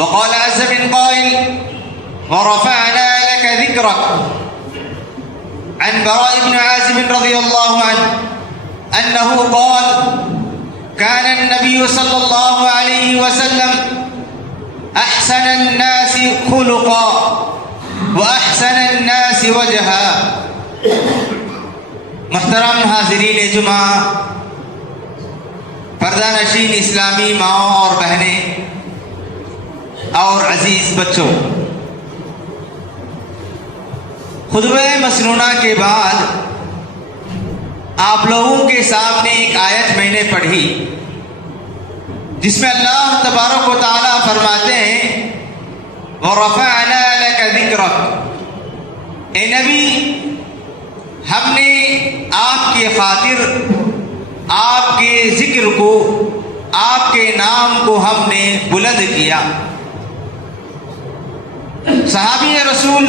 وقال عز من قائل ورفعنا لك ذكرك. عن براء بن عازب رضي الله عنه أنه قال كان النبي صلى الله عليه وسلم أحسن الناس خلقا وأحسن الناس وجها. محترم حاضرین جمعہ، پردہ نشین اسلامی ماؤں اور بہنیں اور عزیز بچوں، خطبہ مسنونہ کے بعد آپ لوگوں کے سامنے ایک آیت میں نے پڑھی جس میں اللہ تبارک و تعالیٰ فرماتے ہیں وَرَفَعْنَا لَكَ ذِكْرَكَ. اے نبی، ہم نے آپ کی خاطر آپ کے ذکر کو، آپ کے نام کو ہم نے بلند کیا. صحابی رسول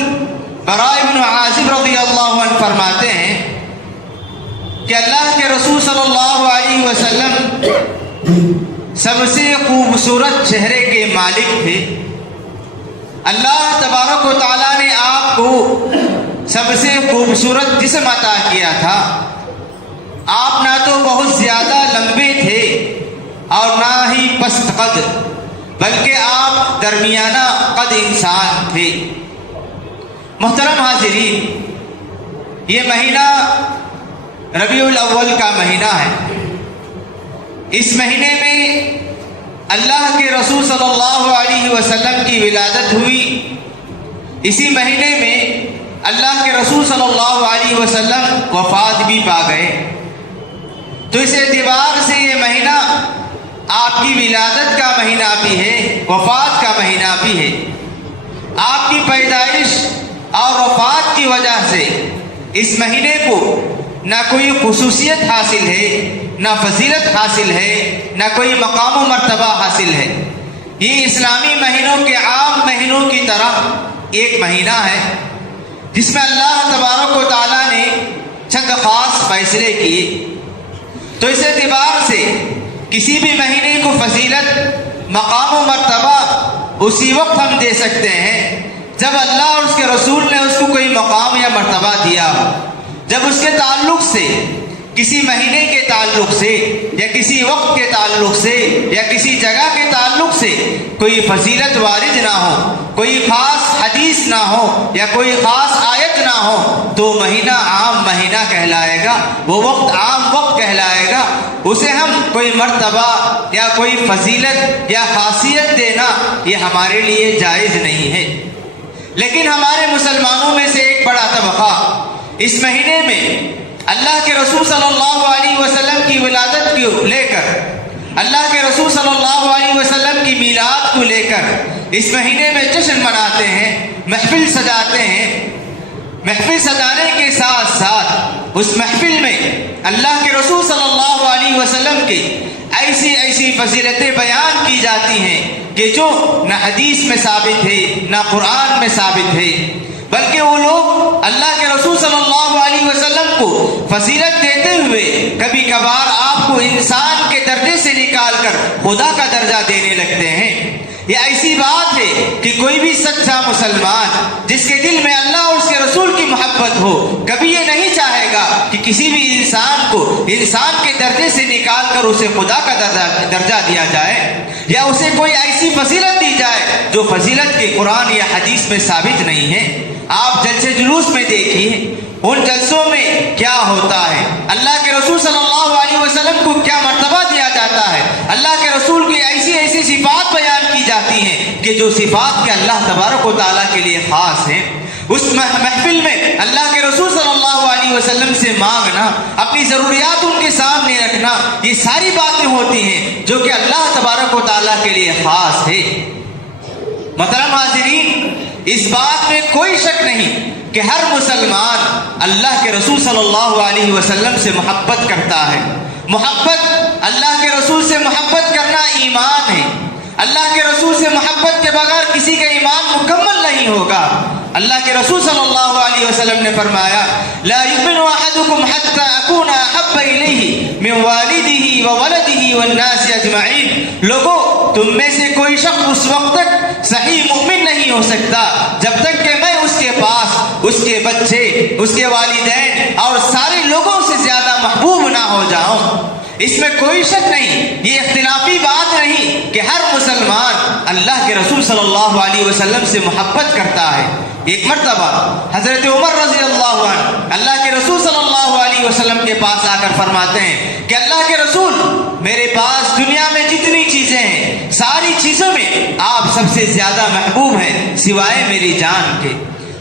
براء بن عازب رضی اللہ عنہ فرماتے ہیں کہ اللہ کے رسول صلی اللہ علیہ وسلم سب سے خوبصورت چہرے کے مالک تھے. اللہ تبارک و تعالیٰ نے آپ کو سب سے خوبصورت جسم عطا کیا تھا. آپ نہ تو بہت زیادہ لمبے تھے اور نہ ہی پست قد، بلکہ آپ درمیانہ قد انسان تھے. محترم حاضرین، یہ مہینہ ربیع الاول کا مہینہ ہے. اس مہینے میں اللہ کے رسول صلی اللہ علیہ وسلم کی ولادت ہوئی. اسی مہینے میں اللہ کے رسول صلی اللہ علیہ وسلم وفات بھی پا گئے. تو اس اعتبار سے یہ مہینہ آپ کی ولادت کا مہینہ بھی ہے، وفات کا مہینہ بھی ہے. آپ کی پیدائش اور وفات کی وجہ سے اس مہینے کو نہ کوئی خصوصیت حاصل ہے، نہ فضیلت حاصل ہے، نہ کوئی مقام و مرتبہ حاصل ہے. یہ اسلامی مہینوں کے عام مہینوں کی طرح ایک مہینہ ہے جس میں اللہ تبارک و تعالیٰ نے چند خاص فیصلے کیے. تو اس اعتبار سے کسی بھی مہینے کو فضیلت، مقام و مرتبہ اسی وقت ہم دے سکتے ہیں جب اللہ اور اس کے رسول نے اس کو کوئی مقام یا مرتبہ دیا ہو. جب اس کے تعلق سے، کسی مہینے کے تعلق سے یا کسی وقت کے تعلق سے یا کسی جگہ کے تعلق سے کوئی فضیلت وارد نہ ہو، کوئی خاص حدیث نہ ہو یا کوئی خاص آیت نہ ہو، تو مہینہ عام مہینہ کہلائے گا، وہ وقت عام وقت کہلائے گا. اسے ہم کوئی مرتبہ یا کوئی فضیلت یا خاصیت دینا یہ ہمارے لیے جائز نہیں ہے. لیکن ہمارے مسلمانوں میں سے ایک بڑا طبقہ اس مہینے میں اللہ کے رسول صلی اللہ علیہ وسلم کی ولادت کو لے کر، اللہ کے رسول صلی اللہ علیہ وسلم کی میلاد کو لے کر اس مہینے میں جشن مناتے ہیں، محفل سجاتے ہیں. محفل سجانے کے ساتھ ساتھ اس محفل میں اللہ کے رسول صلی اللہ علیہ وسلم کی ایسی فضیلتیں بیان کی جاتی ہیں کہ جو نہ حدیث میں ثابت ہے، نہ قرآن میں ثابت ہے، بلکہ وہ لوگ اللہ کے رسول صلی اللہ علیہ وسلم کو فضیلت دیتے ہوئے کبھی کبھار آپ کو انسان کے درجے سے نکال کر خدا کا درجہ دینے لگتے ہیں. یہ ایسی بات ہے کہ کوئی بھی سچا مسلمان جس کے دل میں اللہ اور اس کے رسول کی محبت ہو، کبھی یہ نہیں چاہے گا کہ کسی بھی انسان کو انسان کے درجے سے نکال کر اسے خدا کا درجہ دیا جائے یا اسے کوئی ایسی فضیلت دی جائے جو فضیلت کے قرآن یا حدیث میں ثابت نہیں ہے. آپ جلسے جلوس میں دیکھیے، ان جلسوں میں کیا ہوتا ہے، اللہ کے رسول صلی اللہ علیہ وسلم کو کیا مرتبہ دیا جاتا ہے، اللہ کے رسول کی ایسی صفات بیان کی جاتی ہیں کہ جو صفات کے اللہ تبارک و تعالیٰ کے لیے خاص ہیں. اس محفل میں اللہ کے رسول صلی اللہ علیہ وسلم سے مانگنا، اپنی ضروریات ان کے سامنے رکھنا، یہ ساری باتیں ہوتی ہیں جو کہ اللہ تبارک و تعالیٰ کے لیے خاص ہے. محترم حاضرین، اس بات میں کوئی شک نہیں کہ ہر مسلمان اللہ کے رسول صلی اللہ علیہ وسلم سے محبت کرتا ہے. محبت، اللہ کے رسول سے محبت کرنا ایمان ہے. اللہ کے رسول سے محبت کے بغیر کسی کا ایمان مکمل نہیں ہوگا. اللہ کے رسول صلی اللہ علیہ وسلم نے فرمایا لا یؤمن احدکم حتی اکون احب الیہ من والدہ وولدہ والناس اجمعین. لوگوں، تم میں سے کوئی شخص اس وقت تک صحیح مومن نہیں ہو سکتا جب تک کہ میں اس کے پاس اس کے بچے، اس کے والدین اور سارے لوگوں سے زیادہ محبوب نہ ہو جاؤں۔ اس میں کوئی شک نہیں، یہ اختلافی بات نہیں کہ ہر مسلمان اللہ کے رسول صلی اللہ علیہ وسلم سے محبت کرتا ہے۔ ایک مرتبہ حضرت عمر رضی اللہ عنہ اللہ کے رسول صلی اللہ علیہ وسلم کے پاس آ کر فرماتے ہیں کہ اللہ کے رسول، میرے پاس دنیا میں جتنی چیزیں ہیں ساری چیزوں میں آپ سب سے زیادہ محبوب ہیں سوائے میری جان کے۔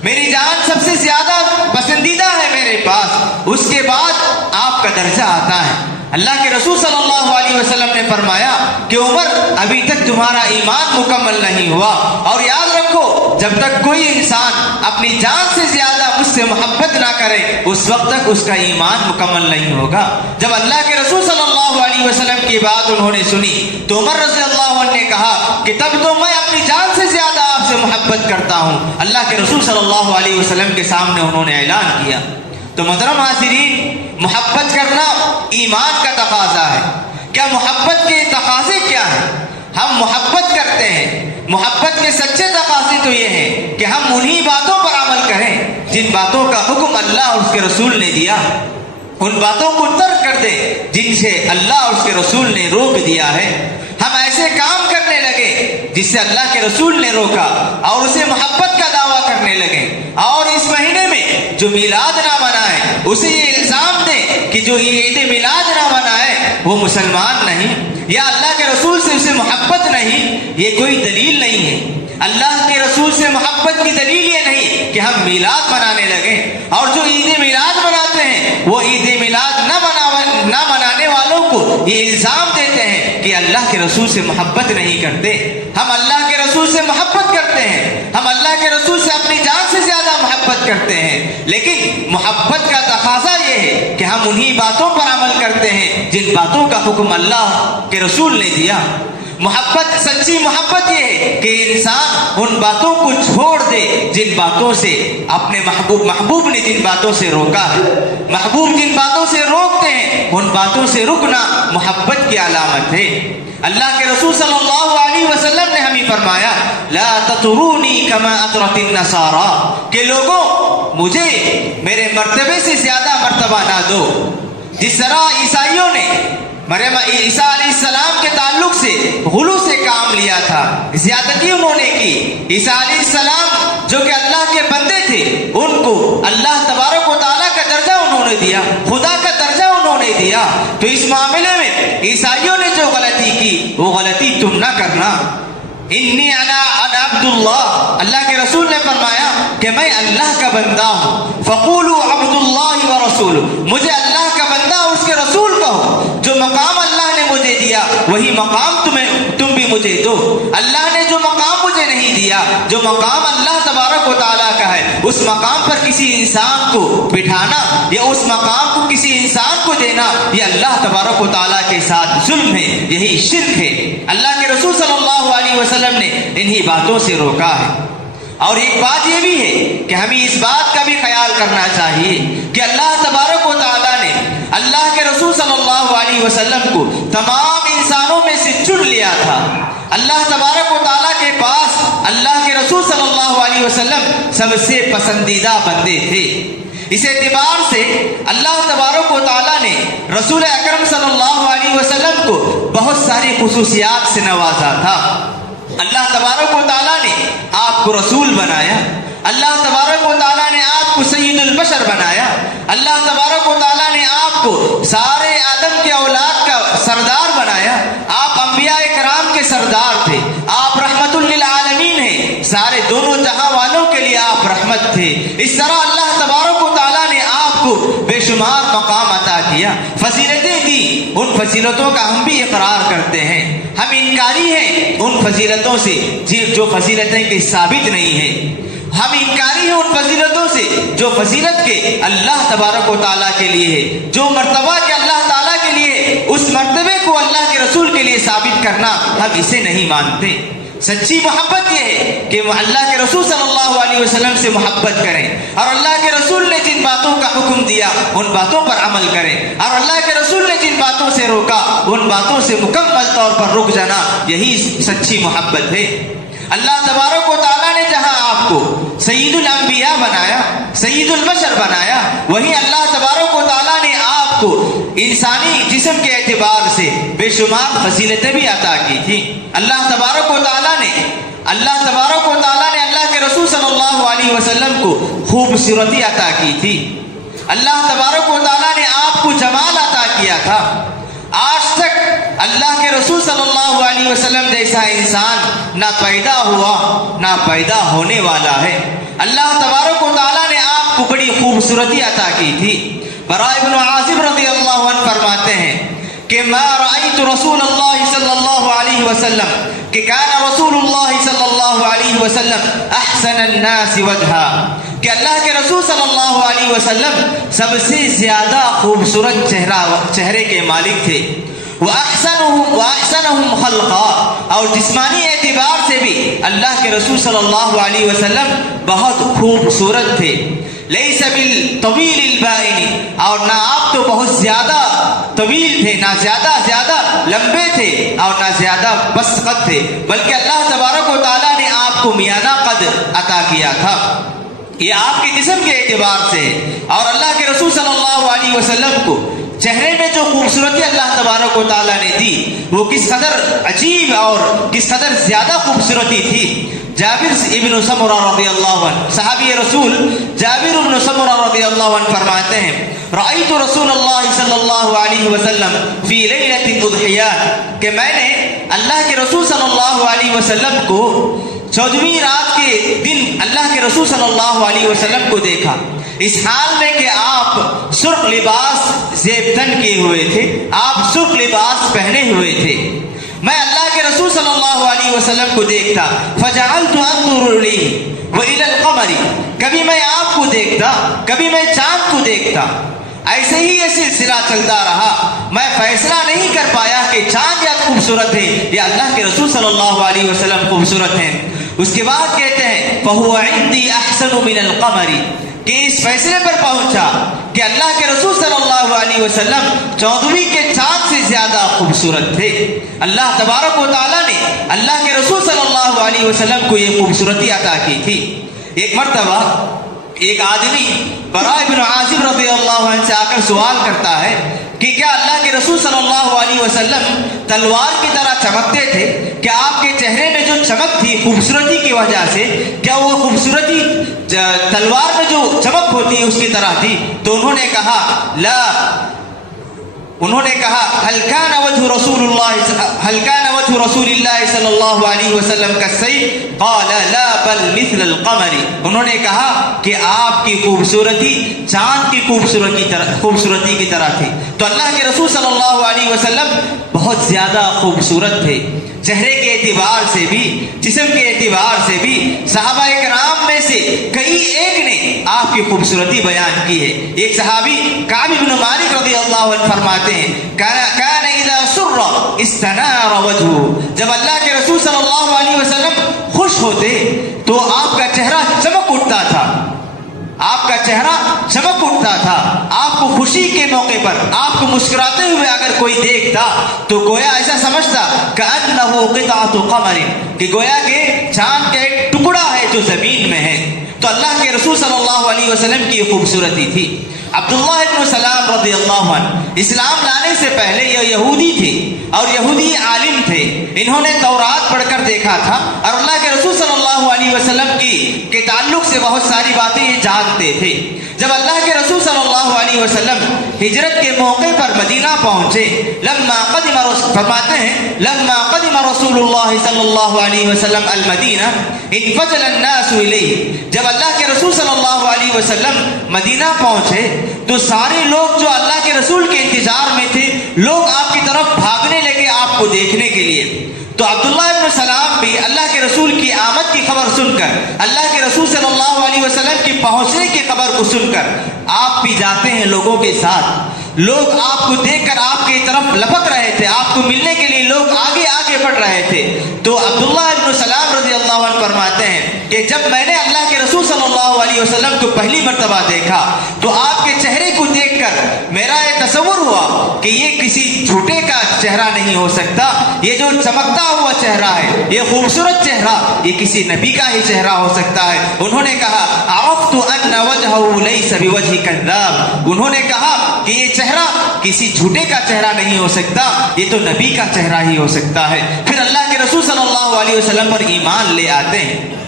میری جان سب سے زیادہ پسندیدہ ہے میرے پاس، اس کے بعد آپ کا درجہ آتا ہے۔ اللہ کے رسول صلی اللہ علیہ وسلم نے فرمایا کہ عمر، ابھی تک تمہارا ایمان مکمل نہیں ہوا، اور یاد رکھو جب تک کوئی انسان اپنی جان سے زیادہ مجھ سے محبت نہ کرے اس وقت تک اس کا ایمان مکمل نہیں ہوگا۔ جب اللہ کے رسول صلی اللہ علیہ وسلم کی بات انہوں نے سنی تو عمر رضی اللہ عنہ نے کہا کہ تب تو میں اپنی جان سے زیادہ آپ سے محبت کرتا ہوں۔ اللہ کے رسول صلی اللہ علیہ وسلم کے سامنے انہوں نے اعلان کیا۔ تو محترم حاضرین، محبت کرنا ایمان کا تقاضا ہے۔ کیا محبت کے تقاضے کیا ہیں؟ ہم محبت کرتے ہیں، محبت کے سچے تقاضے تو یہ ہیں کہ ہم انہی باتوں پر عمل کریں جن باتوں کا حکم اللہ اور اس کے رسول نے دیا، ان باتوں کو ترک کر دیں جن سے اللہ اور اس کے رسول نے روک دیا ہے۔ ہم ایسے کام کرنے لگے جس سے اللہ کے رسول نے روکا اور اسے محبت کا دعویٰ کرنے لگے، اور اس مہینے میں جو میلاد نہ منائے اسے یہ الزام دیں کہ جو عید میلاد نہ منائے وہ مسلمان نہیں یا اللہ کے رسول سے اسے محبت نہیں۔ یہ کوئی دلیل نہیں ہے۔ اللہ کے رسول سے محبت کی دلیل یہ نہیں کہ ہم میلاد منانے لگیں، اور جو عید میلاد مناتے ہیں وہ عید میلاد نہ منانے والوں کو یہ الزام دیتے ہیں کہ اللہ کے رسول سے محبت نہیں کرتے۔ ہم اللہ کے رسول سے محبت کرتے ہیں، ہم اللہ کے رسول سے اپنی جان سے زیادہ محبت کرتے ہیں، لیکن محبت کا تقاضا یہ ہے کہ ہم انہی باتوں پر عمل کرتے ہیں جن باتوں کا حکم اللہ کے رسول نے دیا۔ محبت، سچی محبت یہ ہے کہ انسان ان باتوں کو چھوڑ دے جن باتوں سے اپنے محبوب نے جن باتوں سے روکا ہے۔ محبوب جن باتوں سے روکتے ہیں ان باتوں سے رکنا محبت کی علامت ہے۔ اللہ کے رسول صلی اللہ علیہ وسلم نے ہمیں فرمایا لا تطرونی کما اطرت النصارى، کہ لوگوں مجھے میرے مرتبے سے زیادہ مرتبہ نہ دو۔ جس طرح عیسائیوں نے مریم عیسیٰ علیہ السلام کے تعلق سے غلو سے کام لیا تھا، زیادتی انہوں نے کی۔ عیسیٰ علیہ السلام جو کہ اللہ کے بندے تھے ان کو اللہ تبارک و تعالیٰ کا درجہ انہوں نے دیا، خدا کا درجہ انہوں نے دیا۔ تو اس معاملے میں عیسائیوں نے جو غلطی کی وہ غلطی تم نہ کرنا۔ انی انا عبد اللہ، اللہ کے رسول نے فرمایا کہ میں اللہ کا بندہ ہوں۔ فقولوا عبد اللہ ورسولہ، مجھے اللہ کا بندہ اور اس کے رسول کہو۔ جو مقام اللہ نے مجھے دیا وہی مقام تم بھی مجھے دو۔ اللہ نے جو مقام مجھے نہیں دیا، جو مقام اللہ تبارک و تعالیٰ کا ہے، اس مقام پر کسی انسان کو بٹھانا یا اس مقام کو کسی انسان کو دینا یہ اللہ تبارک و تعالیٰ کے ساتھ ظلم ہے، یہی شرک ہے۔ اللہ کے رسول صلی اللہ علیہ وسلم نے انہی باتوں سے روکا ہے۔ اور ایک بات یہ بھی ہے کہ ہمیں اس بات کا بھی خیال کرنا چاہیے کہ اللہ تبارک و تعالیٰ نے اللہ کے رسول صلی اللہ علیہ وسلم کو تمام انسانوں میں سے چن لیا تھا۔ اللہ تبارک و تعالیٰ کے پاس اللہ کے رسول صلی اللہ علیہ وسلم سب سے پسندیدہ بندے تھے۔ اس اعتبار سے اللہ تبارک و تعالیٰ نے رسول اکرم صلی اللہ علیہ وسلم کو بہت ساری خصوصیات سے نوازا تھا۔ اللہ تبارک و تعالیٰ نے آپ کو رسول بنایا، اللہ تبارک و تعالیٰ نے آپ کو سید البشر بنایا، اللہ تبارک و تعالیٰ نے آپ کو سارے آدم کے اولاد کا سردار بنایا۔ آپ انبیاء کرام کے سردار تھے، آپ رحمت للعالمین ہیں، سارے دونوں جہاں والوں کے لیے آپ رحمت تھے۔ اس طرح اللہ تبارک و تعالیٰ نے آپ کو بے شمار مقام عطا کیا، فضیلتیں دی۔ ان فضیلتوں کا ہم بھی اقرار کرتے ہیں، ہم انکاری ہیں ان فضیلتوں سے جو فضیلتیں کی ثابت نہیں ہیں۔ ہم انکاری ہیں ان فضیلتوں سے جو فضیلت کے اللہ تبارک و تعالیٰ کے لیے ہے، جو مرتبہ کے اللہ تعالیٰ کے لیے، اس مرتبے کو اللہ کے رسول کے لیے ثابت کرنا ہم اسے نہیں مانتے۔ सच्ची मोहब्बत ये है कि अल्लाह के रसूल सल्लल्लाहु अलैहि वसल्लम से मोहब्बत करें और अल्लाह के रसूल ने जिन बातों का हुक्म दिया उन बातों पर अमल करें और अल्लाह के रसूल ने जिन बातों से रोका उन बातों से मुकम्मल तौर पर रुक जाना, यही सच्ची मोहब्बत है। अल्लाह तबारक व तआला ने जहां आपको सय्यिदुल अंबिया बनाया, सय्यिदुल बशर बनाया, वहीं अल्लाह तबारक व तआला ने आपको इंसानी जिस्म के एतबार से बेशुमार फजीलतें भी अता की थी। अल्लाह तबारक व तआला ने अल्लाह के रसूल सल्लल्लाहु अलैहि वसल्लम को खूबसूरती अता की थी। अल्लाह तबारक व तआला ने आपको जमाल अता किया था। आज तक अल्लाह के रसूल सल्लल्लाहु अलैहि वसल्लम जैसा इंसान ना पैदा हुआ ना पैदा होने वाला है। अल्लाह तबारक व तआला ने आपको बड़ी खूबसूरती अता की थी। बरा इब्न आज़िब रज़ियल्लाहु अन्हु फरमाते हैं कि मा रअयतु रसूलल्लाह सल्लल्लाहु अलैहि वसल्लम कि कान रसूलुल्लाह सल्लल्लाहु अलैहि वसल्लम अहसनन नास वजहा, कि अल्लाह के रसूल सल्लल्लाहु अलैहि वसल्लम सबसे ज्यादा खूबसूरत चेहरे के मालिक थे। वह अहसनहुम खल्क़ा, और जिस्मानी एतबार से भी अल्लाह के रसूल सल्लल्लाहु अलैहि वसल्लम बहुत खूबसूरत थे। लैसा बिल तवीलिल बाइनी, और ना आप तो बहुत ज्यादा तवील थे, ना ज्यादा लंबे थे और ना ज्यादा बसकत थे, बल्कि अल्लाह तबारक व तआला ने आपको मियाना कद अता किया था। ये आपके जिस्म के एतबार से है। और अल्लाह के रसूल सल्लल्लाहु अलैहि वसल्लम को चेहरे में जो खूबसूरती अल्लाह तबारक व तआला ने दी वो किस कदर अजीब और किस कदर ज्यादा खूबसूरती थी। जाबिर इब्न समुरा रज़ियल्लाहु अन्हु, सहाबी रसूल जाबिर इब्न समुरा रज़ियल्लाहु अन्हु फरमाते हैं, रअयतु रसूलल्लाह सल्लल्लाहु अलैहि वसल्लम फी लैलतिल उद्हियात, कि मैंने अल्लाह के रसूल सल्लल्लाहु अलैहि वसल्लम को 14वीं रात के दिन अल्लाह के रसूल सल्लल्लाहु अलैहि वसल्लम को देखा, इस हाल में कि आप सुर्ख लिबास ज़ेबतन किए हुए थे, आप सुर्ख लिबास पहने हुए थे। मैं अल्लाह के रसूल सल्लल्लाहु अलैहि वसल्लम को देखता, फजअलतु अंजुरु इलैहि व इलल क़मरी, कभी मैं आपको देखता कभी मैं चांद को देखता। ऐसे ही ये सिलसिला चलता रहा। मैं फैसला नहीं कर पाया कि चांद या खूबसूरत है या अल्लाह के रसूल सल्लल्लाहु अलैहि वसल्लम खूबसूरत हैं। उसके बाद कहते हैं फहुवा इंदी अहसनु मिनल क़मरी, कि इस फैसले पर पहुंचा कि अल्लाह के रसूल सल्लल्लाहु अलैहि वसल्लम 14वीं के चांद से ज्यादा खूबसूरत थे। अल्लाह तबारक व तआला ने अल्लाह के रसूल सल्लल्लाहु अलैहि वसल्लम को ये खूबसूरती अता की थी। एक मर्तबा एक आदमी बरा इब्न आज़िब रज़ियल्लाहु अन्हु से आकर सवाल करता है कि क्या अल्लाह के रसूल सल्लल्लाहु अलैहि वसल्लम तलवार की तरह चमकते थे? क्या आपके चेहरे में जो चमक थी खूबसूरती की वजह से, क्या वो खूबसूरती तलवार में जो चमक होती है उसकी तरह थी? तो उन्होंने कहा ला, उन्होंने कहा हल कान वजहु रसूलिल्लाह सल्लल्लाहु अलैहि वसल्लम कस्सैफ क़ाल ला बल मिथल क़मरी, उन्होंने कहा कि आपकी खूबसूरती चांद की खूबसूरती की तरह थी। तो अल्लाह के रसूल सल्लल्लाहु अलैहि वसल्लम बहुत ज्यादा खूबसूरत थे, चेहरे के एतबार से भी जिस्म के एतबार से भी। सहाबाए किराम में से कई एक ने आपकी खूबसूरती बयान की है। एक सहाबी काब इब्न मालिक रज़ियल्लाहु अन्हु फरमाते हैं कान इज़ा सुर्रा इस्तनार वजहु, जब अल्लाह के रसूल सल्लल्लाहु अलैहि वसल्लम खुश होते तो आपका चेहरा चमक उठता था, आपका चेहरा चमक उठता था। आपको खुशी के मौके पर आपको मुस्कुराते हुए अगर कोई देखता तो गोया ऐसा समझता कअन्नहु क़ितअतु क़मरिन, कि गोया के चांद का एक टुकड़ा है जो जमीन में है। तो अल्लाह के रसूल सल्लल्लाहु अलैहि वसल्लम की खूबसूरती थी। अब्दुल्लाह इब्न सलाम रज़ियल्लाहु अन्हु इस्लाम लाने से पहले ये यहूदी थे और यहूदी आलिम थे। इन्होंने तौरात पढ़कर देखा था और अल्लाह के रसूल सल्लल्लाहु अलैहि वसल्लम के ताल्लुक से बहुत सारी बातें ये जानते थे। जब अल्लाह के रसूल सल्लल्लाहु अलैहि वसल्लम हिजरत के मौके पर मदीना पहुंचे, फरमाते हैं लम्मा क़दिम रसूलुल्लाह सल्लल्लाहु अलैहि वसल्लम अल मदीना इनफजल अन्नासु इलैहि, जब अल्लाह के रसूल सल्लल्लाहु अलैहि वसल्लम मदीना पहुंचे तो सारे लोग जो अल्लाह के रसूल के इंतजार में थे, लोग आपकी तरफ भागने लगे आपको देखने के लिए। तो अब्दुल्लाह इब्न सलाम भी अल्लाह के रसूल की आमद की खबर सुनकर, अल्लाह के रसूल सल्लल्लाहु अलैहि वसल्लम की पहुंचने की खबर को सुनकर आप भी जाते हैं लोगों के साथ। लोग आपको देखकर आपकी तरफ लपक रहे थे, आपको मिलने के लिए लोग आगे आगे बढ़ रहे थे। तो अब्दुल्लाह इब्न सलाम रज़ी अल्लाह अन्हु फरमाते हैं कि जब मैंने अल्लाह के रसूल सल्लल्लाहु अलैहि वसल्लम को पहली मर्तबा देखा तो आपके चेहरे को देखकर मेरा ये तसव्वुर हुआ कि ये किसी झूठे का चेहरा नहीं हो सकता, ये जो चमकता हुआ चेहरा है, ये खूबसूरत चेहरा, ये किसी नबी का ही चेहरा हो सकता है। उन्होंने कहा अरफ़्तु अन्ना वजहहु लैसा बिवजहि कज़्ज़ाब, उन्होंने कहा कि ये चेहरा किसी झूठे का चेहरा नहीं हो सकता, ये तो नबी का चेहरा ही हो सकता है। फिर अल्लाह के रसूल सल्लल्लाहु अलैहि वसल्लम पर ईमान ले आते हैं।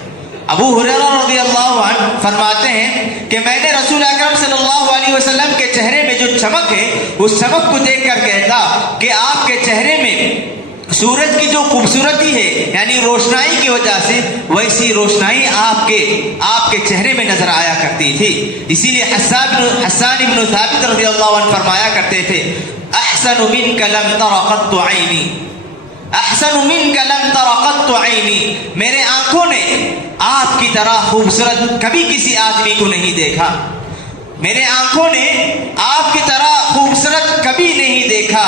अबू हुरैरा रज़ियल्लाहु अन्हु फरमाते हैं कि मैंने रसूल अकरम सल्लल्लाहु अलैहि वसल्लम के चेहरे में जो चमक है, उस चमक को देखकर कहता कि आपके चेहरे में सूरज की जो खूबसूरती है, यानी रोशनाई की वजह से, वैसी रोशनाई आपके चेहरे में नजर आया करती थी। इसीलिए हस्सान इब्न साबित रज़ियल्लाहु अन्हु फरमाया करते थे अहसनु मिनका लम तरा क़त्तु ऐनी, अहसन मिनका लम तरा क़त्तु ऐनी, मेरे आंखों ने आपकी तरह खूबसूरत कभी किसी आदमी को नहीं देखा, मेरे आंखों ने आपकी तरह खूबसूरत कभी नहीं देखा।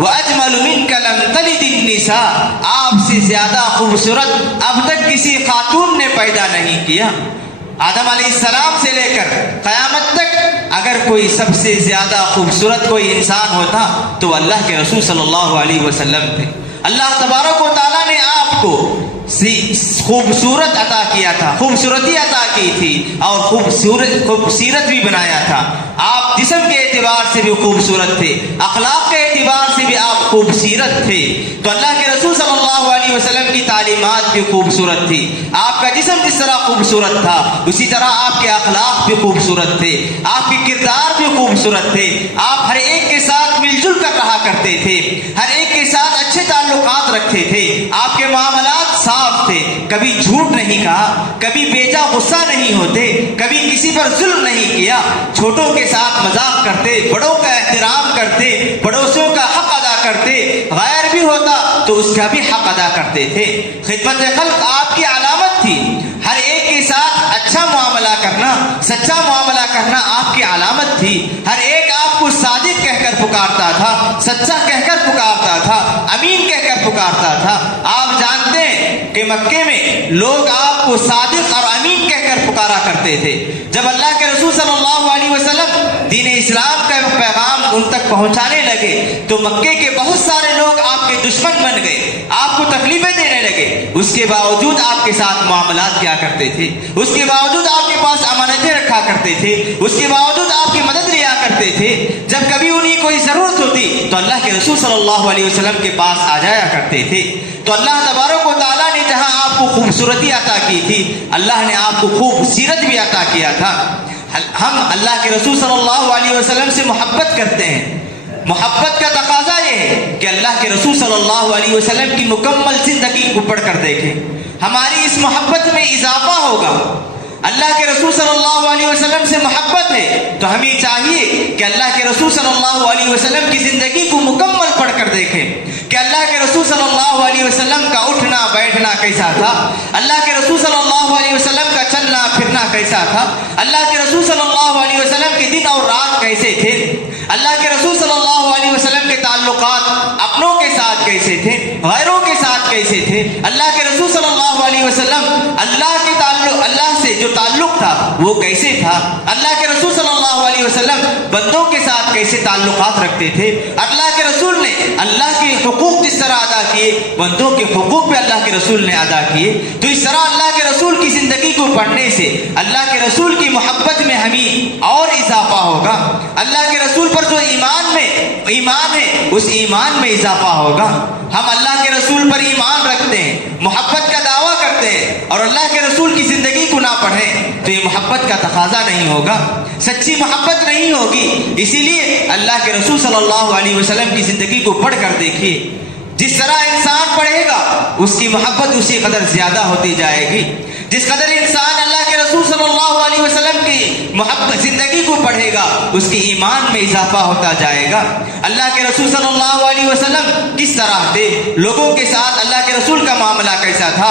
व अजमल मिनका लम तलिदिन निसा, आपसे ज्यादा खूबसूरत अब तक किसी खातून ने पैदा नहीं किया। आदम अलैहिस्सलाम से लेकर क़यामत तक अगर कोई सबसे ज्यादा खूबसूरत कोई इंसान होता तो अल्लाह के रसूल सल्लल्लाहु अलैहि वसल्लम थे। अल्लाह तबारक व तआला ने आपको खूबसूरत अता किया था, खूबसूरती अता की थी और खूबसूरत भी बनाया था। आप जिस्म के एतबार से भी खूबसूरत थे, अखलाक के एतबार से भी आप खूबसूरत थे। तो अल्लाह के रसूल सल्लल्लाहु अलैहि वसल्लम की तालीमात भी खूबसूरत थी। आपका जिस्म जिस तरह खूबसूरत था उसी तरह आपके अखलाक भी खूबसूरत थे, आपके किरदार भी खूबसूरत थे। आप हर एक के साथ मिलजुल कर रहा करते थे, हर एक के साथ अच्छे ताल्लुकात रखते थे, आपके मामलात साफ थे, कभी झूठ नहीं कहा, कभी बेजा गुस्सा नहीं होते, कभी किसी पर जुल्म नहीं किया, छोटों के साथ मजाक करते, बड़ों का एहतराम करते, पड़ोसियों का हक अदा करते, गैर भी होता तो उसका भी हक अदा करते थे। खिदमत खल्क आपकी अलामत थी। हर एक के साथ अच्छा मुआमला करना, सच्चा मुआमला करना आपकी अलामत थी। हर एक आपको सादिक कहकर पुकारता था, सच्चा कहकर पुकारता था, अमीन कहकर पुकारता था। आप जानते हैं कि मक्के में लोग आपको सादिक और अमीन कहकर पुकारा करते थे। जब अल्लाह के रसूल सल्लल्लाहु अलैहि वसल्लम दीन इस्लाम का पैगाम उन तक पहुंचाने लगे तो मक्के के बहुत सारे लोग आपके दुश्मन बन गए, आपको तकलीफें देने लगे। उसके बावजूद आपके साथ मामलात क्या करते थे, उसके बावजूद आपके पास अमानतें रखा करते थे, उसके बावजूद आपकी मदद लिया करते थे। जब कभी उन्हें कोई जरूरत होती तो अल्लाह के रसूल सल्लल्लाहु अलैहि वसल्लम के पास आ जाया करते थे। तो अल्लाह तबारक व तआला ने जहां आपको खूबसूरती अता की थी, अल्लाह ने आपको खूबसूरत भी अता किया था। हम अल्लाह के रसूल सल्लल्लाहु अलैहि वसल्लम से मोहब्बत करते हैं। मोहब्बत का तकाजा ये है कि अल्लाह के रसूल सल्लल्लाहु अलैहि वसल्लम की मुकम्मल जिंदगी को पढ़कर देखें, हमारी इस मोहब्बत में इजाफा होगा। अल्लाह के रसूल सल्लल्लाहु अलैहि वसल्लम से मोहब्बत है तो हमें चाहिए कि अल्लाह के रसूल सल्लल्लाहु अलैहि वसल्लम की जिंदगी को मुकम्मल पढ़कर देखें कि अल्लाह के रसूल सल्लल्लाहु अलैहि वसल्लम का उठना बैठना कैसा था, अल्लाह के रसूल सल्लल्लाहु अलैहि वसल्लम का चलना फिरना कैसा था, अल्लाह के रसूल सल्लल्लाहु अलैहि वसल्लम के दिन और रात कैसे थे, अल्लाह के रसूल सल्लल्लाहु अलैहि वसल्लम के ताल्लुकात अपनों के साथ कैसे थे, गैरों के साथ कैसे थे। अल्लाह के रसूल सल्लल्लाहु अलैहि वसल्लम अल्लाह से जो ताल्लुक था वो कैसे था, अल्लाह के रसूल सल्लल्लाहु अलैहि वसल्लम बंदों के साथ कैसे ताल्लुकात रखते थे। अल्लाह के रसूल ने अल्लाह के हुकूक जिस तरह अदा किए, बंदों के हुकूक भी अल्लाह के रसूल ने अदा किए। तो इस तरह अल्लाह के रसूल की जिंदगी को पढ़ने से अल्लाह के रसूल की मोहब्बत में हमें और इजाफा होगा। अल्लाह के रसूल पर जो ईमान है उस ईमान में इजाफा होगा। हम अल्लाह के रसूल पर ईमान रखते हैं, मोहब्बत का दावा करते हैं और अल्लाह के रसूल की जिंदगी को ना पढ़ें तो ये मोहब्बत का तकाजा नहीं होगा, सच्ची मोहब्बत नहीं होगी। इसीलिए अल्लाह के रसूल सल्लल्लाहु अलैहि वसल्लम की जिंदगी को पढ़कर देखिए, जिस तरह इंसान पढ़ेगा उसकी मोहब्बत उसी कदर ज्यादा होती जाएगी। जिस कदर इंसान अल्लाह के रसूल सल्लल्लाहु अलैहि वसल्लम की मोहब्बत जिंदगी को पढ़ेगा उसकी ईमान में इजाफा होता जाएगा। अल्लाह के रसूल सल्लल्लाहु अलैहि वसल्लम किस तरह थे, लोगों के साथ अल्लाह के रसूल का मामला कैसा था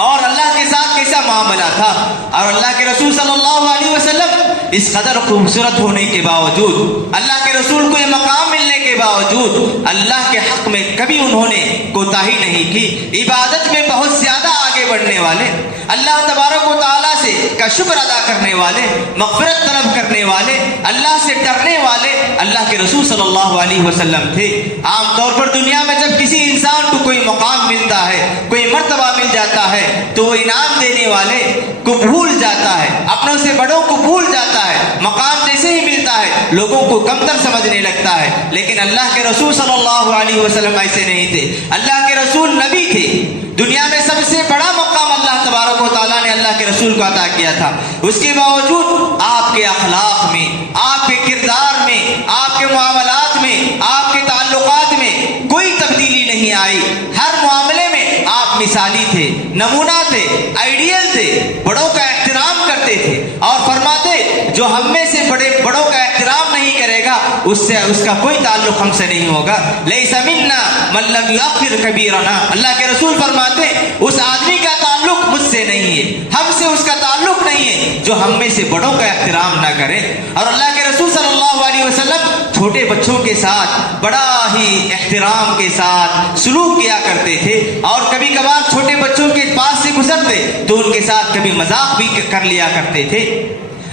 और अल्लाह के साथ कैसा मामला था। और अल्लाह के रसूल सल्लल्लाहु अलैहि वसल्लम इस कदर खूबसूरत होने के बावजूद, अल्लाह के रसूल को ये मकाम मिलने के बावजूद अल्लाह के हक में कभी उन्होंने कोताही नहीं की। इबादत में बहुत ज्यादा आगे बढ़ने वाले, अल्लाह तबारक व तआला से का शुक्र अदा करने वाले, मग़फ़िरत तलब करने वाले, अल्लाह से डरने वाले अल्लाह के रसूल सल्लल्लाहु अलैहि वसल्लम थे। आमतौर पर दुनिया में जब किसी इंसान को कोई मकाम मिलता है, कोई मर्तबा मिल जाता है, तो वो इनाम देने वाले को भूल जाता है, अपनों से बड़ों को भूल जाता है। मकाम जैसे ही मिलता है लोगों को कमतर समझने लगता है। लेकिन अल्लाह के रसूल सल्लल्लाहु अलैहि वसल्लम ऐसे नहीं थे। अल्लाह के रसूल नबी थे। दुनिया में सबसे बड़ा मकाम अल्लाह तबारक व तआला ने अल्लाह के रसूल को अता किया था। उसके बावजूद आपके अखलाक में, आपके किरदार में, आपके मुआमलात में, आपके ताल्लुकात में कोई तब्दीली नहीं आई। हर मामले में आप मिसाली थे, नमूना थे, आइडियल थे, बड़ों का एहतराम करते थे। और फरमाते जो हम में से बड़ों का एहतराम नहीं करेगा उससे उसका कोई ताल्लुक हमसे नहीं होगा। लैसा मिन्ना मन लम युअक्किर कबीरना। अल्लाह के रसूल फरमाते उस आदमी का ताल्लुक मुझसे नहीं है, हमसे उसका ताल्लुक नहीं है जो हम में से बड़ों का एहतराम ना करे। और अल्लाह के रसूल सल्लल्लाहु अलैहि वसल्लम छोटे बच्चों के साथ बड़ा ही एहतराम के साथ सलूक किया करते थे। और कभी कभार छोटे बच्चों के पास से गुजरते तो उनके साथ कभी मजाक भी कर लिया करते थे।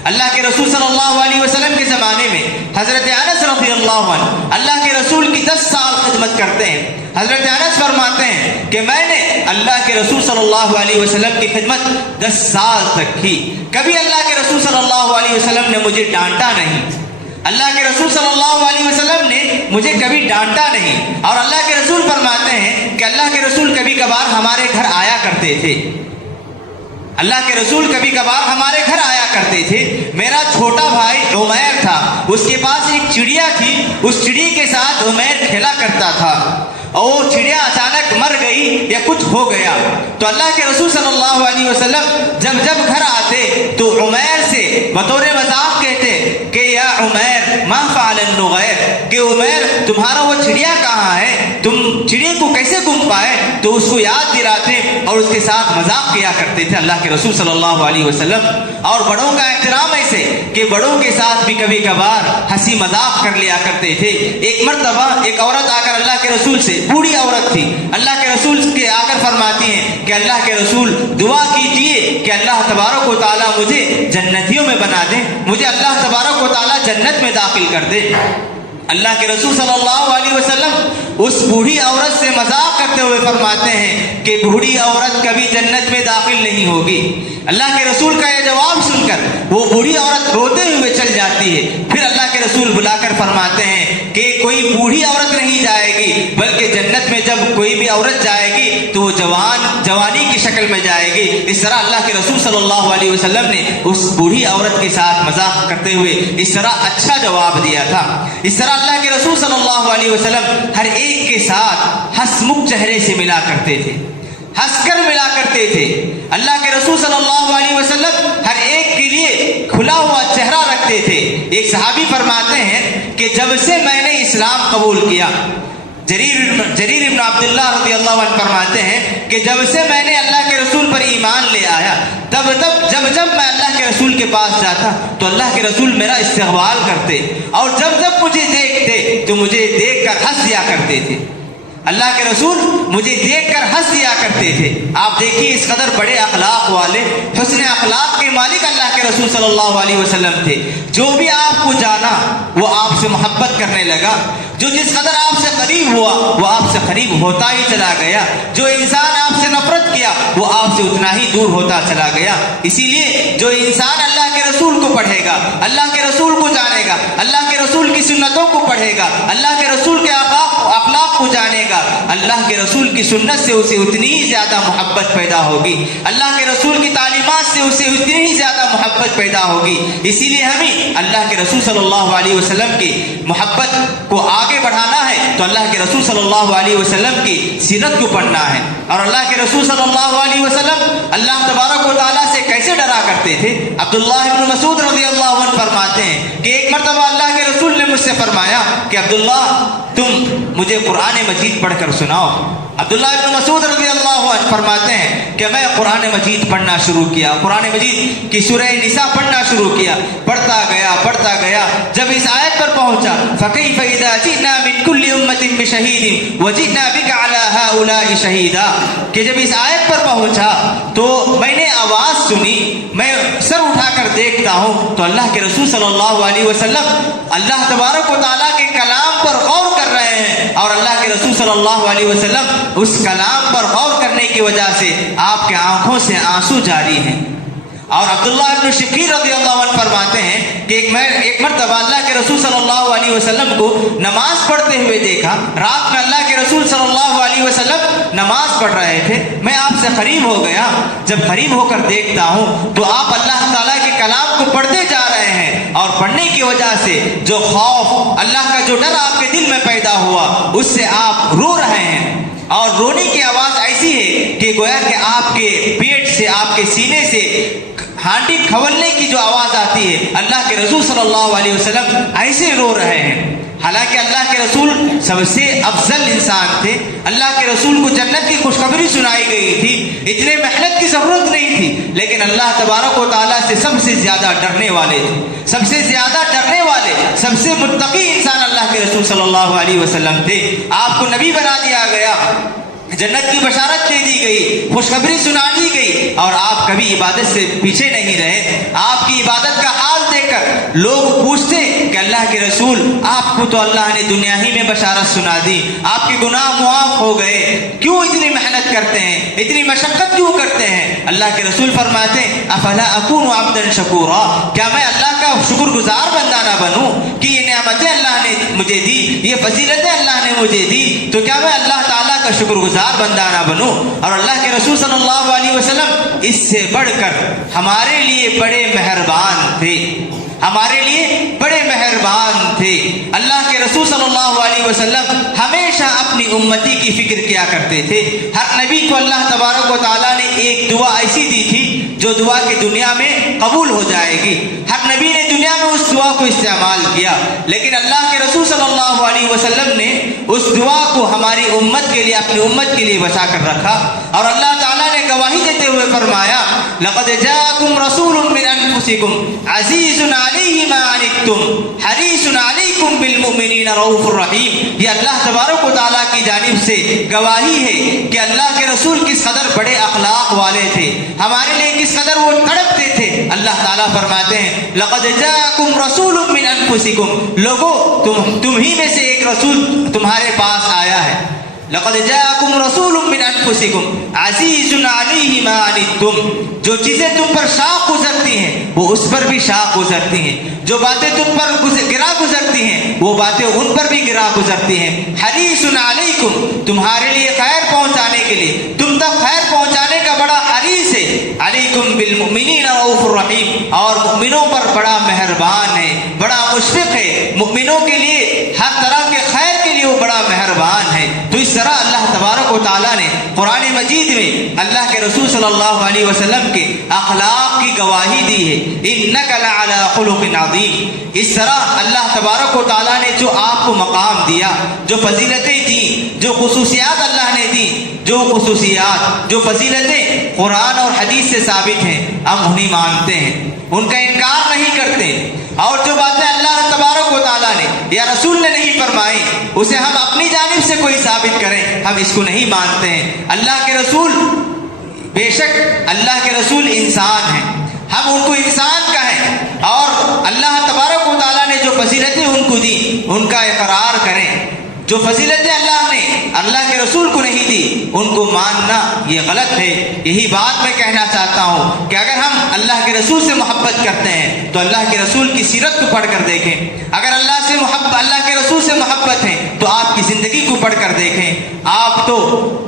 अल्लाह के रसूल सल्लल्लाहु अलैहि वसल्लम के ज़माने में हज़रत अनस रज़ियल्लाहु अन्हु अल्लाह के रसूल की 10 साल खिदमत करते हैं। हज़रत अनस फरमाते हैं कि मैंने अल्लाह के रसूल सल्लल्लाहु अलैहि वसल्लम की खिदमत 10 साल तक की। कभी अल्लाह के रसूल सल्लल्लाहु अलैहि वसल्लम ने मुझे डांटा नहीं। अल्लाह के रसूल सल्लल्लाहु अलैहि वसल्लम ने मुझे कभी डांटा नहीं। और अल्लाह के रसूल फरमाते हैं कि अल्लाह के रसूल कभी कभार हमारे घर आया करते थे। अल्लाह के रसूल कभी कभार हमारे घर आया करते थे। मेरा छोटा भाई उमैर था, उसके पास एक चिड़िया थी। उस चिड़िया के साथ उमैर खेला करता था और वो चिड़िया अचानक मर गई या कुछ हो गया तो अल्लाह के रसूल सल्लल्लाहु अलैहि वसल्लम जब घर आते तो उमैर से बतौर मजाक कहते कि या उमैर मा फ़अलन नुग़ैर, कि उमैर तुम्हारा वो चिड़िया कहाँ है, तुम चिड़िया को कैसे गुम पाए। तो उसको याद दिलाते और उसके साथ मजाक किया करते थे अल्लाह के रसूल सल्लल्लाहु अलैहि वसल्लम। और बड़ों का एहतराम ऐसे कि बड़ों के साथ भी कभी कभार हंसी मजाक कर लिया करते थे। एक मर्तबा एक औरत आकर अल्लाह के रसूल से, बूढ़ी औरत थी, अल्लाह के रसूल के आकर फरमाती हैं कि अल्लाह के रसूल दुआ कीजिए कि अल्लाह तबारक व तआला मुझे जन्नतियों में बना दे, मुझे अल्लाह तबारक व तआला जन्नत में दाखिल कर दे। अल्लाह के रसूल सल्लल्लाहु अलैहि वसल्लम उस बूढ़ी औरत से मजाक करते हुए फरमाते हैं कि बूढ़ी औरत कभी जन्नत में दाखिल नहीं होगी। अल्लाह के रसूल का यह जवाब सुनकर वो बूढ़ी औरत रोते हुए चल जाती है। फिर अल्लाह के रसूल बुलाकर फरमाते हैं कि कोई बूढ़ी औरत नहीं जाएगी, बल्कि जन्नत में जब कोई भी औरत जाएगी तो वो जवानी की शक्ल में जाएगी। इस तरह अल्लाह के रसूल सल्लल्लाहु अलैहि वसल्लम ने उस बूढ़ी औरत के साथ मजाक करते हुए इस तरह अच्छा जवाब दिया था। इस तरह अल्लाह के रसूल सल्लल्लाहु अलैहि वसल्लम हर एक के साथ हंसमुख चेहरे से मिला करते थे, हंसकर मिला करते थे। अल्लाह के रसूल सल्लल्लाहु अलैहि वसल्लम हर एक के लिए खुला हुआ चेहरा रखते थे। एक सहाबी फरमाते हैं कि जब से मैंने इस्लाम कबूल किया, जरीर इब्न अब्दुल्लाह रज़ियल्लाहु अन्हु फरमाते हैं कि जब से मैंने अल्लाह के रसूल पर ईमान ले आया, जब मैं अल्लाह के रसूल के पास जाता तो अल्लाह के रसूल मेरा इस्तक़बाल करते और जब मुझे देखते तो मुझे देखकर हंस दिया करते थे। अल्लाह के रसूल मुझे देखकर हंस दिया करते थे। आप देखिए इस कदर बड़े अखलाक वाले, हुस्न अखलाक के मालिक अल्लाह के रसूल सल्लल्लाहु अलैहि वसल्लम थे। जो भी आपको जाना वो आपसे मोहब्बत करने लगा, जो जिस कदर आपसे करीब हुआ वो आपसे करीब होता ही चला गया, जो इंसान आपसे नफरत किया वो आपसे उतना ही दूर होता चला गया। इसीलिए जो इंसान अल्लाह के रसूल को पढ़ेगा, अल्लाह के रसूल को जानेगा, अल्लाह के रसूल की सुन्नतों को पढ़ेगा, अल्लाह के रसूल के अखलाक को जानेगा, अल्लाह के रसूल की सुन्नत से उसे उतनी ही ज्यादा मोहब्बत पैदा होगी, अल्लाह के रसूल की तालीमात से उसे उतनी ही ज्यादा मोहब्बत पैदा होगी। इसीलिए हमें अल्लाह के रसूल सल्लल्लाहु अलैहि वसल्लम की मोहब्बत को आगे बढ़ाना है तो अल्लाह के रसूल सल्लल्लाहु अलैहि वसल्लम की सीरत को पढ़ना है। और अल्लाह के रसूल सल्लल्लाहु अलैहि वसल्लम अल्लाह तबारक व तआला से कैसे डरा करते थे। अब्दुल्लाह इब्न मसूद रज़ियल्लाहु अन्हु फरमाते हैं कि एक मर्तबा अल्लाह के रसूल ने मुझसे فرمایا کہ عبداللہ تم مجھے قرآن مجید پڑھ کر سناؤ۔ عبداللہ ابن مسعود رضی اللہ عنہ فرماتے ہیں کہ میں قرآن مجید پڑھنا شروع کیا، قرآن مجید کی سورہ نساء پڑھنا شروع کیا، پڑھتا گیا، جب اس آیت پر پہنچا فَكَيْفَ إِذَا جِئْنَا مِنْ كُلِّ أُمَّةٍ بِشَهِيدٍ وَجِئْنَا بِكَ عَلَى هَؤُلَاءِ شَهِيدًا، کہ جب اس آیت پر پہنچا تو میں نے آواز سنی، میں سر اٹھا کر دیکھتا ہوں تو اللہ کے رسول صلی اللہ علیہ وسلم اللہ تبارک و تعالیٰ کے کلام پر غور کر رہے ہیں، اور اللہ کے رسول صلی اللہ علیہ وسلم اس کلام پر غور کرنے کی وجہ سے آپ کے آنکھوں سے آنسو جاری ہیں۔ اور عبداللہ ابن شقیق رضی اللہ عنہ فرماتے ہیں کہ ایک مرتبہ اللہ کے رسول صلی اللہ علیہ وسلم کو نماز پڑھتے ہوئے دیکھا، رات میں اللہ کے رسول صلی اللہ علیہ وسلم نماز پڑھ رہے تھے، میں آپ سے قریب ہو گیا، جب قریب ہو کر دیکھتا ہوں تو آپ اللہ تعالیٰ کے کلام کو پڑھتے جا رہے ہیں، اور پڑھنے کی وجہ سے جو خوف، اللہ کا جو ڈر آپ کے دل میں پیدا ہوا، اس سے آپ رو رہے ہیں، اور رونے کی آواز ایسی ہے کہ گویا کہ آپ کے پیٹ سے، آپ کے سینے سے ہانڈی کھولنے کی جو آواز آتی ہے، اللہ کے رسول صلی اللہ علیہ وسلم ایسے رو رہے ہیں۔ حالانکہ اللہ کے رسول سب سے افضل انسان تھے، اللہ کے رسول کو جنت کی خوشخبری سنائی گئی تھی، اتنے محنت کی ضرورت نہیں تھی، لیکن اللہ تبارک و تعالیٰ سے سب سے زیادہ ڈرنے والے تھے، سب سے زیادہ ڈرنے والے، سب سے متقی انسان اللہ کے رسول صلی اللہ علیہ وسلم تھے۔ آپ کو نبی بنا دیا گیا، جنت کی بشارت دے دی گئی، خوشخبری سنا دی گئی، اور آپ کبھی عبادت سے پیچھے نہیں رہے۔ آپ کی عبادت کا حال دیکھ کر لوگ پوچھتے کہ اللہ کے رسول آپ کو تو اللہ نے دنیا ہی میں بشارت سنا دی، آپ کے گناہ معاف ہو گئے، کیوں اتنی محنت کرتے ہیں، اتنی مشقت کیوں کرتے ہیں؟ اللہ کے رسول فرماتے ہیں افلا اکون عبدا شکورا، کیا میں اللہ کا شکر گزار بندہ نہ بنوں کہ یہ نعمتیں اللہ نے مجھے دی، یہ فضیلتیں اللہ نے مجھے دی، تو کیا میں اللہ تعالیٰ کا شکر گزار بندہ نہ بنوں؟ اور اللہ کے رسول صلی اللہ علیہ وسلم اس سے بڑھ کر ہمارے لیے بڑے مہربان تھے، ہمارے لیے بڑے مہربان تھے۔ اللہ کے رسول صلی اللہ علیہ وسلم ہمیشہ اپنی امتی کی فکر کیا کرتے تھے۔ ہر نبی کو اللہ تبارک و تعالیٰ نے ایک دعا ایسی دی تھی جو دعا کی دنیا میں قبول ہو جائے گی، ہر نبی نے دنیا میں اس دعا کو استعمال کیا، لیکن اللہ کے رسول صلی اللہ علیہ وسلم نے اس دعا کو ہماری امت کے لیے، اپنی امت کے لیے بچا کر رکھا، اور اللہ تعالیٰ نے گواہی دیتے ہوئے فرمایا لقد جاءکم رسول من انفسکم عزیز علیہ ما عنتم حریص علیکم بالمؤمنین رؤوف الرحیم۔ یہ اللہ تبارک و تعالیٰ کی جانب سے گواہی ہے کہ اللہ کے رسول کس قدر بڑے اخلاق والے تھے، ہمارے لیے کس قدر وہ تڑپتے تھے۔ اللہ تعالیٰ فرماتے ہیں لقد جاءکم رسول من انفسکم، لوگوں تم ہی میں سے ایک رسول تمہارے پاس آیا ہے۔ لقد جاءکم رسول من انفسکم عزیز علیہ ما عنتم، جو چیزیں تم پر شاق گزرتی ہیں وہ اس پر بھی شاق گزرتی ہیں، جو باتیں تم پر گرا گزرتی ہیں وہ باتیں ان پر بھی گرا گزرتی ہیں۔ حریص علیکم، تمہارے لیے خیر پہنچانے کے لیے، تم تک خیر پہنچانے کا بڑا حریص ہے۔ علیکم بالمؤمنین رؤوف الرحیم، اور مؤمنوں پر بڑا مہربان ہے، بڑا مشفق ہے، مؤمنوں کے لیے ہر طرح کے خیر کے لیے وہ بڑا مہربان ہے۔ تو اس طرح اللہ تبارک و تعالیٰ نے قرآن مجید میں اللہ کے رسول صلی اللہ علیہ وسلم کے اخلاق کی گواہی دی ہے، انک لعلی خلق عظیم۔ اس طرح اللہ تبارک و تعالیٰ نے جو آپ کو مقام دیا، جو فضیلتیں دیں، جو خصوصیات اللہ نے دی، جو خصوصیات، جو فضیلتیں قرآن اور حدیث سے ثابت ہیں، ہم انہیں مانتے ہیں، ان کا انکار نہیں کرتے، اور جو باتیں اللہ تبارک و تعالیٰ نے یا رسول نے نہیں فرمائی اسے ہم اپنی جانب سے کوئی ثابت کریں، ہم اس کو نہیں مانتے ہیں۔ اللہ کے رسول، بے شک اللہ کے رسول انسان ہیں، ہم ان کو انسان کہیں، اور اللہ تبارک و تعالیٰ نے جو فضیلتیں ان کو دی ان کا اقرار کریں۔ جو فضیلتیں اللہ نے اللہ کے رسول کو نہیں دی ان کو ماننا یہ غلط ہے۔ یہی بات میں کہنا چاہتا ہوں کہ اگر ہم اللہ کے رسول سے محبت کرتے ہیں تو اللہ کے رسول کی سیرت کو پڑھ کر دیکھیں، اگر اللہ کے رسول سے محبت ہے تو آپ کی زندگی کو پڑھ کر دیکھیں۔ آپ تو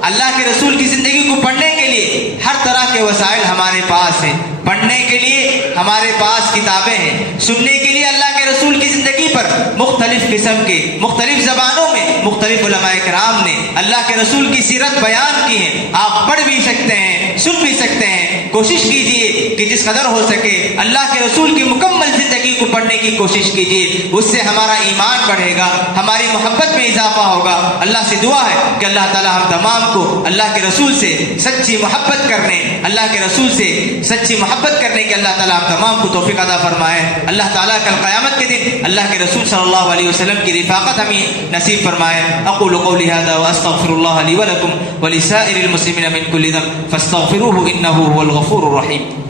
اللہ کے رسول کی زندگی کو پڑھنے کے لیے ہر طرح کے وسائل ہمارے پاس ہیں، پڑھنے کے لیے ہمارے پاس کتابیں ہیں، سننے کے لیے اللہ کے رسول کی زندگی پر مختلف قسم کے مختلف زبانوں میں مختلف علماء کرام نے اللہ کے رسول کی سیرت بیان کی ہے، آپ پڑھ بھی سکتے ہیں، سن بھی سکتے ہیں۔ کوشش کیجئے کہ جس قدر ہو سکے اللہ کے رسول کی مکمل زندگی کو پڑھنے کی کوشش کیجئے. اس سے ہمارا ایمان بڑھے گا, ہماری محبت میں اضافہ ہوگا. اللہ سے دعا ہے کہ اللہ تعالی ہم تمام کو اللہ کے رسول سے سچی محبت کرنے, اللہ کے رسول سے سچی محبت کرنے کی اللہ تعالی ہم تمام کو توفیق عطا فرمائے. اللہ تعالیٰ کل قیامت کے دن اللہ کے رسول صلی اللہ علیہ وسلم کی رفاقت ہمیں نصیب فرمائے. اقول قولی هذا واستغفر الله لي ولكم ولسائر المسلمين من كل ذنب فاستغفروه انه هو الغفور الرحيم.